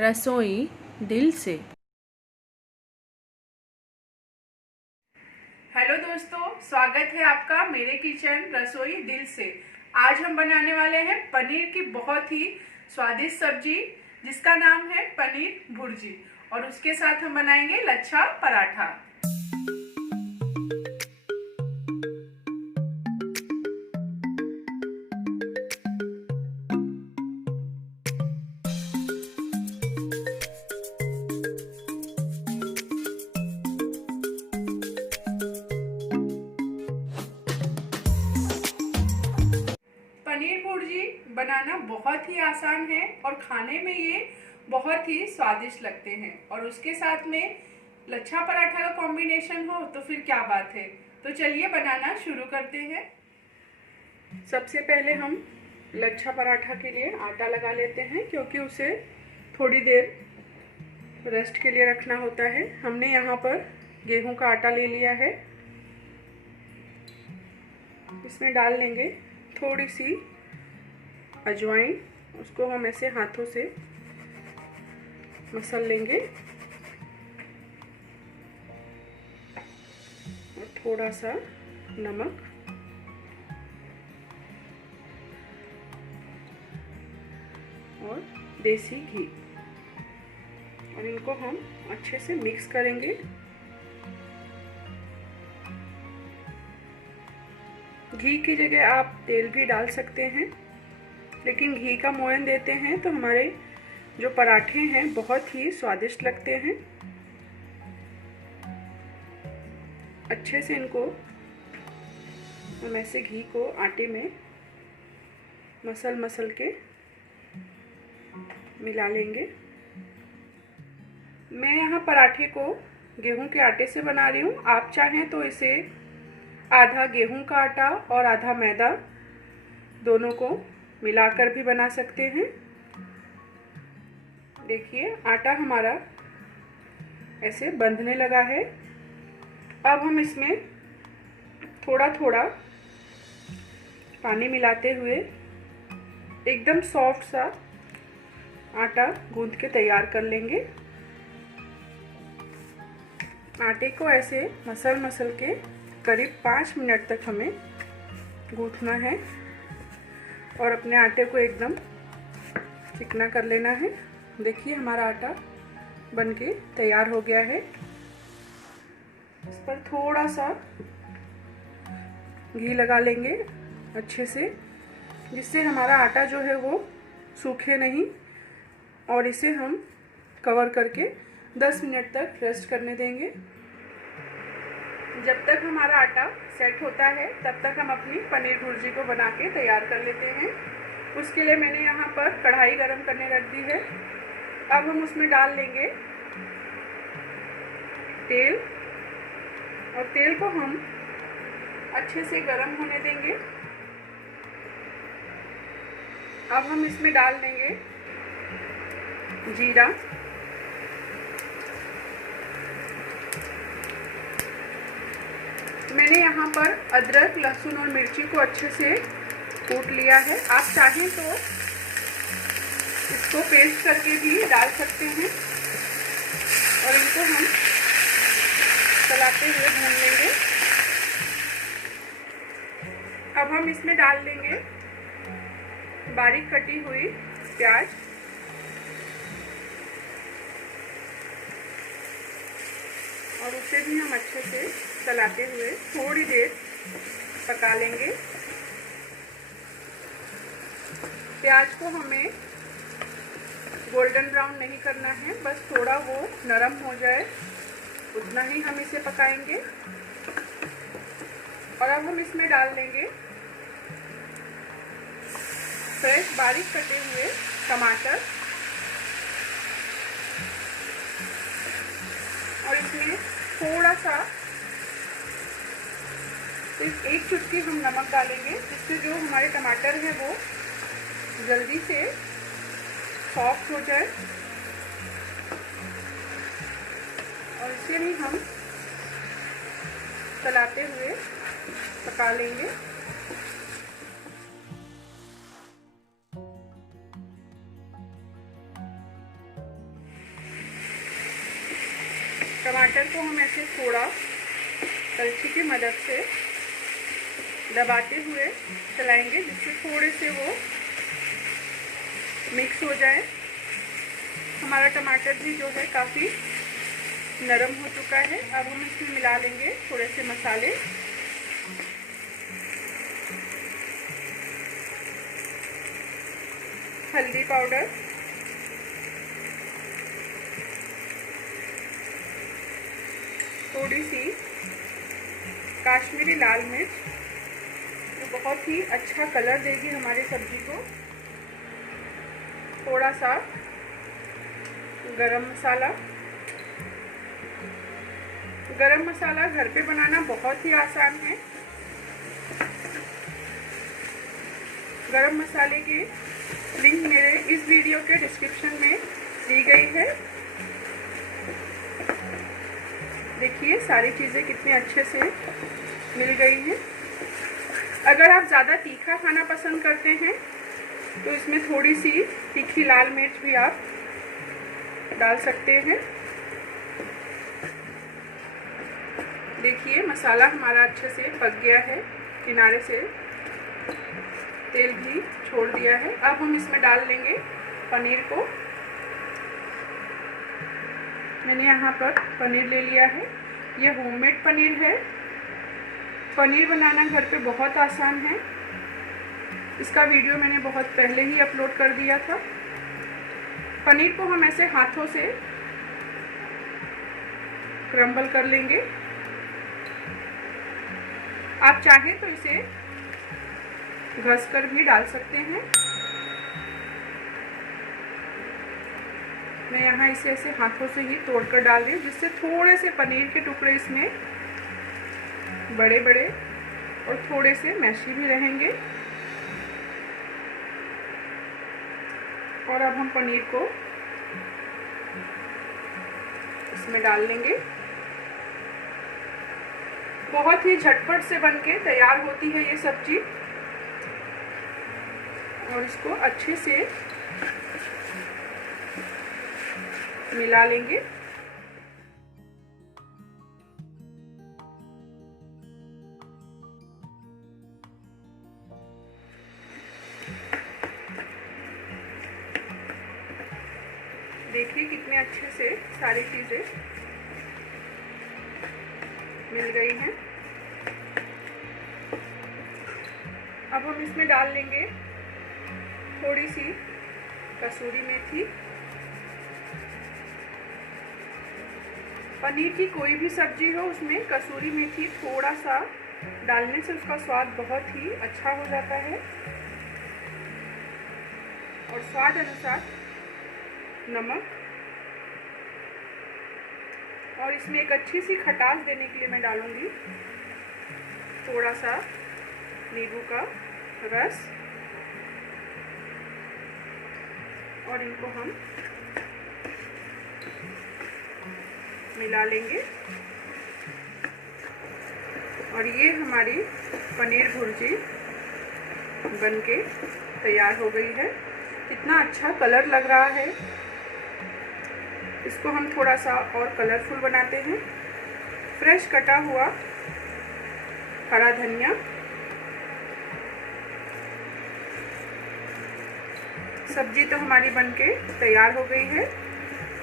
रसोई दिल से। हेलो दोस्तों, स्वागत है आपका मेरे किचन रसोई दिल से। आज हम बनाने वाले हैं पनीर की बहुत ही स्वादिष्ट सब्जी जिसका नाम है पनीर भुर्जी, और उसके साथ हम बनाएंगे लच्छा पराठा। पनीर भुर्जी बनाना बहुत ही आसान है और खाने में ये बहुत ही स्वादिष्ट लगते हैं, और उसके साथ में लच्छा पराठा का कॉम्बिनेशन हो तो फिर क्या बात है। तो चलिए बनाना शुरू करते हैं। सबसे पहले हम लच्छा पराठा के लिए आटा लगा लेते हैं, क्योंकि उसे थोड़ी देर रेस्ट के लिए रखना होता है। हमने यहाँ पर गेहूं का आटा ले लिया है। इसमें डाल लेंगे थोड़ी सी अजवाइन, उसको हम ऐसे हाथों से मसल लेंगे, और थोड़ा सा नमक, और देसी घी, और इनको हम अच्छे से मिक्स करेंगे। घी की जगह आप तेल भी डाल सकते हैं, लेकिन घी का मोयन देते हैं तो हमारे जो पराठे हैं बहुत ही स्वादिष्ट लगते हैं। अच्छे से इनको हम ऐसे घी को आटे में मसल के मिला लेंगे। मैं यहाँ पराठे को गेहूं के आटे से बना रही हूँ। आप चाहें तो इसे आधा गेहूं का आटा और आधा मैदा दोनों को मिलाकर भी बना सकते हैं। देखिए आटा हमारा ऐसे बंधने लगा है। अब हम इसमें थोड़ा थोड़ा पानी मिलाते हुए एकदम सॉफ्ट सा आटा गूंथ के तैयार कर लेंगे। आटे को ऐसे मसल के करीब 5 मिनट तक हमें गूंथना है, और अपने आटे को एकदम चिकना कर लेना है। देखिए हमारा आटा बनके तैयार हो गया है। इस पर थोड़ा सा घी लगा लेंगे अच्छे से, जिससे हमारा आटा जो है वो सूखे नहीं, और इसे हम कवर करके 10 मिनट तक रेस्ट करने देंगे। जब तक हमारा आटा सेट होता है तब तक हम अपनी पनीर भुर्जी को बना के तैयार कर लेते हैं। उसके लिए मैंने यहाँ पर कढ़ाई गरम करने रख दी है। अब हम उसमें डाल लेंगे तेल, और तेल को हम अच्छे से गरम होने देंगे। अब हम इसमें डाल देंगे जीरा, मैंने यहाँ पर अदरक, लहसुन और मिर्ची को अच्छे से कूट लिया है। आप चाहें तो इसको पेस्ट करके भी डाल सकते हैं, और इनको हम चलाते हुए भून लेंगे। अब हम इसमें डाल देंगे बारीक कटी हुई प्याज, और उसे भी हम अच्छे से चलाते हुए थोड़ी देर पका लेंगे। प्याज को हमें गोल्डन ब्राउन नहीं करना है, बस थोड़ा वो नरम हो जाए उतना ही हम इसे पकाएंगे। और अब हम इसमें डाल देंगे फ्रेश बारीक कटे हुए टमाटर, और इसमें थोड़ा सा सिर्फ 1 चुटकी हम नमक डालेंगे, जिससे जो हमारे टमाटर हैं वो जल्दी से सॉफ्ट हो जाए, और इसे भी हम चलाते हुए पका लेंगे। टमाटर को हम ऐसे थोड़ा कलछी की मदद से दबाते हुए चलाएंगे, जिससे थोड़े से वो मिक्स हो जाए। हमारा टमाटर भी जो है काफ़ी नरम हो चुका है। अब हम इसमें मिला लेंगे थोड़े से मसाले। हल्दी पाउडर, थोड़ी सी काश्मीरी लाल मिर्च, जो बहुत ही अच्छा कलर देगी हमारी सब्जी को। थोड़ा सा गरम मसाला। गरम मसाला घर पे बनाना बहुत ही आसान है। गरम मसाले की लिंक मेरे इस वीडियो के डिस्क्रिप्शन में दी गई है। देखिए सारी चीज़ें कितने अच्छे से मिल गई हैं। अगर आप ज़्यादा तीखा खाना पसंद करते हैं तो इसमें थोड़ी सी तीखी लाल मिर्च भी आप डाल सकते हैं। देखिए मसाला हमारा अच्छे से पक गया है, किनारे से तेल भी छोड़ दिया है। अब हम इसमें डाल लेंगे पनीर को। मैंने यहाँ पर पनीर ले लिया है। ये होममेड पनीर है। पनीर बनाना घर पे बहुत आसान है। इसका वीडियो मैंने बहुत पहले ही अपलोड कर दिया था। पनीर को हम ऐसे हाथों से क्रम्बल कर लेंगे। आप चाहें तो इसे घस कर भी डाल सकते हैं। मैं यहाँ इसे ऐसे हाथों से ही तोड़कर डाल रही हूँ, जिससे थोड़े से पनीर के टुकड़े इसमें बड़े बड़े और थोड़े से मैशी भी रहेंगे। और अब हम पनीर को इसमें डाल लेंगे। बहुत ही झटपट से बनके तैयार होती है ये सब्जी। और इसको अच्छे से मिला लेंगे। देखिए कितने अच्छे से सारी चीज़ें मिल गई हैं। अब हम इसमें डाल लेंगे थोड़ी सी कसूरी मेथी। पनीर की कोई भी सब्जी हो उसमें कसूरी मेथी थोड़ा सा डालने से उसका स्वाद बहुत ही अच्छा हो जाता है। और स्वाद अनुसार नमक, और इसमें एक अच्छी सी खटास देने के लिए मैं डालूंगी थोड़ा सा नींबू का रस। और इनको हम मिला लेंगे। और ये हमारी पनीर भुर्जी बनके तैयार हो गई है। इतना अच्छा कलर लग रहा है। इसको हम थोड़ा सा और कलरफुल बनाते हैं। फ्रेश कटा हुआ हरा धनिया, सब्जी तो हमारी बनके तैयार हो गई है।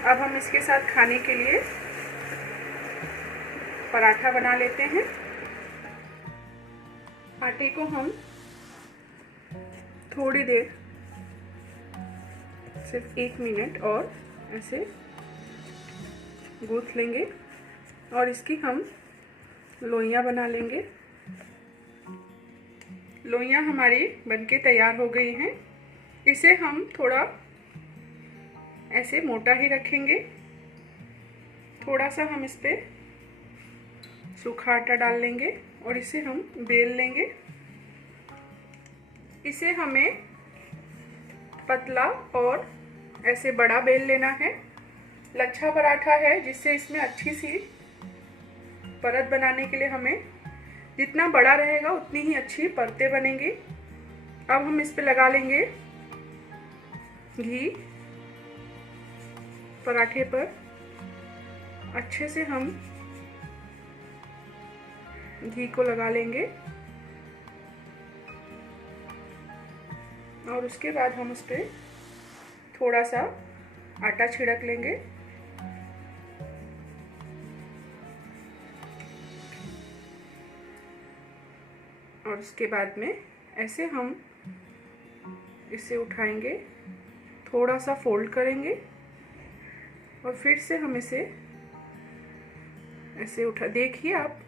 अब हम इसके साथ खाने के लिए पराठा बना लेते हैं। आटे को हम थोड़ी देर, सिर्फ 1 मिनट और ऐसे गूंथ लेंगे और इसकी हम लोइयां बना लेंगे। लोइयां हमारी बनके तैयार हो गई हैं। इसे हम थोड़ा ऐसे मोटा ही रखेंगे। थोड़ा सा हम इस पे सूखा आटा डाल लेंगे और इसे हम बेल लेंगे। इसे हमें पतला और ऐसे बड़ा बेल लेना है। लच्छा पराठा है, जिससे इसमें अच्छी सी परत बनाने के लिए हमें जितना बड़ा रहेगा उतनी ही अच्छी परतें बनेंगी। अब हम इस पे लगा लेंगे घी पराठे पर। अच्छे से हम घी को लगा लेंगे और उसके बाद हम उस पर थोड़ा सा आटा छिड़क लेंगे और उसके बाद में ऐसे हम इसे उठाएंगे, थोड़ा सा फोल्ड करेंगे और फिर से हम इसे ऐसे उठा, देखिए आप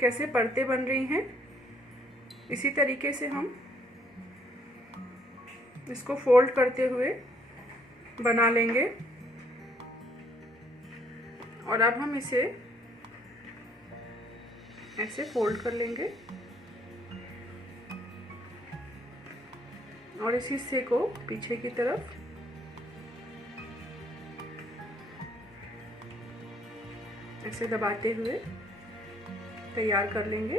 कैसे परतें बन रही हैं। इसी तरीके से हम इसको फोल्ड करते हुए बना लेंगे और अब हम इसे ऐसे फोल्ड कर लेंगे और इस हिस्से को पीछे की तरफ ऐसे दबाते हुए तैयार कर लेंगे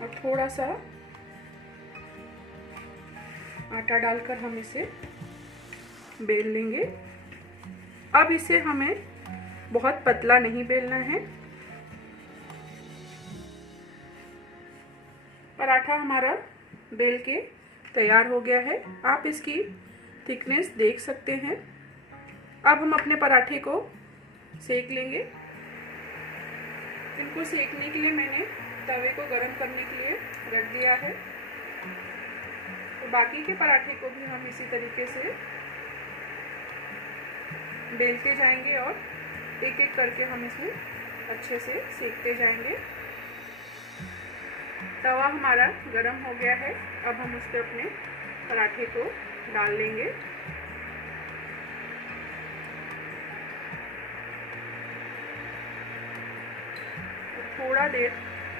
और थोड़ा सा आटा डालकर हम इसे बेल लेंगे। अब इसे हमें बहुत पतला नहीं बेलना है। पराठा हमारा बेल के तैयार हो गया है। आप इसकी थिकनेस देख सकते हैं। अब हम अपने पराठे को सेक लेंगे। इनको सेकने के लिए मैंने तवे को गरम करने के लिए रख दिया है। तो बाकी के पराठे को भी हम इसी तरीके से बेलते जाएंगे और एक एक करके हम इसे अच्छे से सेकते जाएंगे। तवा हमारा गरम हो गया है। अब हम उस पर अपने पराठे को डाल लेंगे। थोड़ा देर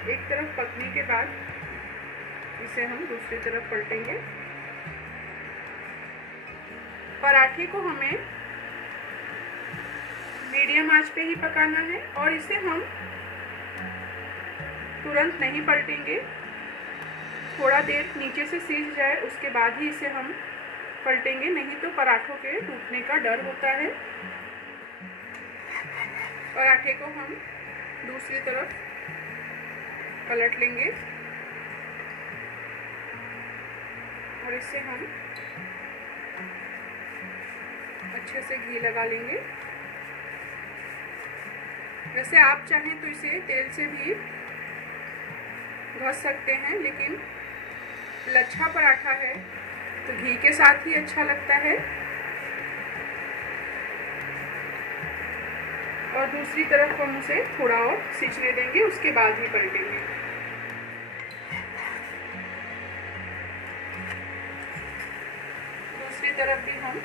एक तरफ पकने के बाद इसे हम दूसरी तरफ पलटेंगे। पराठे को हमें मीडियम आंच पे ही पकाना है और इसे हम तुरंत नहीं पलटेंगे। थोड़ा देर नीचे से सीज जाए उसके बाद ही इसे हम पलटेंगे, नहीं तो पराठों के टूटने का डर होता है। पराठे को हम दूसरी तरफ पलट लेंगे और इससे हम अच्छे से घी लगा लेंगे। वैसे आप चाहें तो इसे तेल से भी घस सकते हैं, लेकिन लच्छा पराठा है तो घी के साथ ही अच्छा लगता है। और दूसरी तरफ हम उसे थोड़ा और सिचने देंगे, उसके बाद ही पलटेंगे। दूसरी तरफ भी हम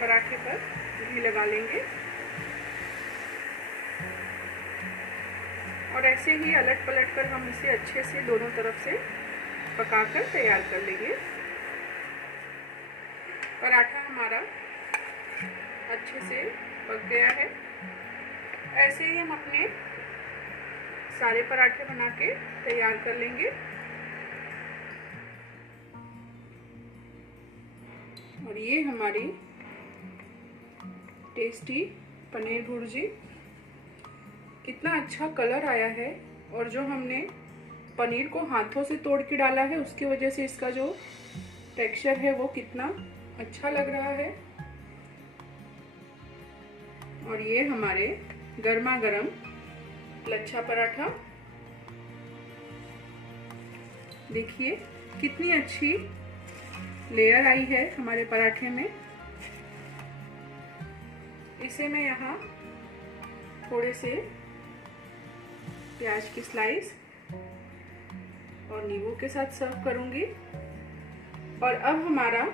पराठे पर घी लगा लेंगे और ऐसे ही अलट पलट कर हम इसे अच्छे से दोनों तरफ से पकाकर तैयार कर लेंगे। पराठा हमारा अच्छे से पक गया है। ऐसे ही हम अपने सारे पराठे बना के तैयार कर लेंगे। और ये हमारी टेस्टी पनीर भुर्जी, कितना अच्छा कलर आया है और जो हमने पनीर को हाथों से तोड़ के डाला है उसकी वजह से इसका जो टेक्सचर है वो कितना अच्छा लग रहा है। और ये हमारे गर्मा गर्म लच्छा पराठा, देखिए कितनी अच्छी लेयर आई है हमारे पराठे में। इसे मैं यहाँ थोड़े से प्याज की स्लाइस और नींबू के साथ सर्व करूंगी। और अब हमारा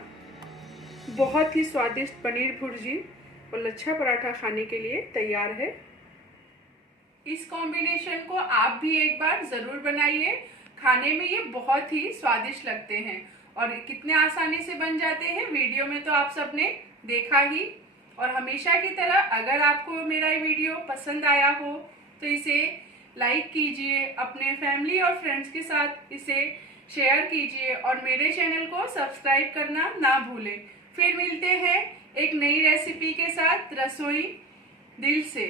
बहुत ही स्वादिष्ट पनीर भुर्जी और लच्छा पराठा खाने के लिए तैयार है। इस कॉम्बिनेशन को आप भी एक बार जरूर बनाइए। खाने में ये बहुत ही स्वादिष्ट लगते हैं और कितने आसानी से बन जाते हैं, वीडियो में तो आप सबने देखा ही। और हमेशा की तरह अगर आपको मेरा ये वीडियो पसंद आया हो तो इसे लाइक कीजिए, अपने फैमिली और फ्रेंड्स के साथ इसे शेयर कीजिए और मेरे चैनल को सब्सक्राइब करना ना भूलें। फिर मिलते हैं एक नई रेसिपी के साथ। रसोई दिल से।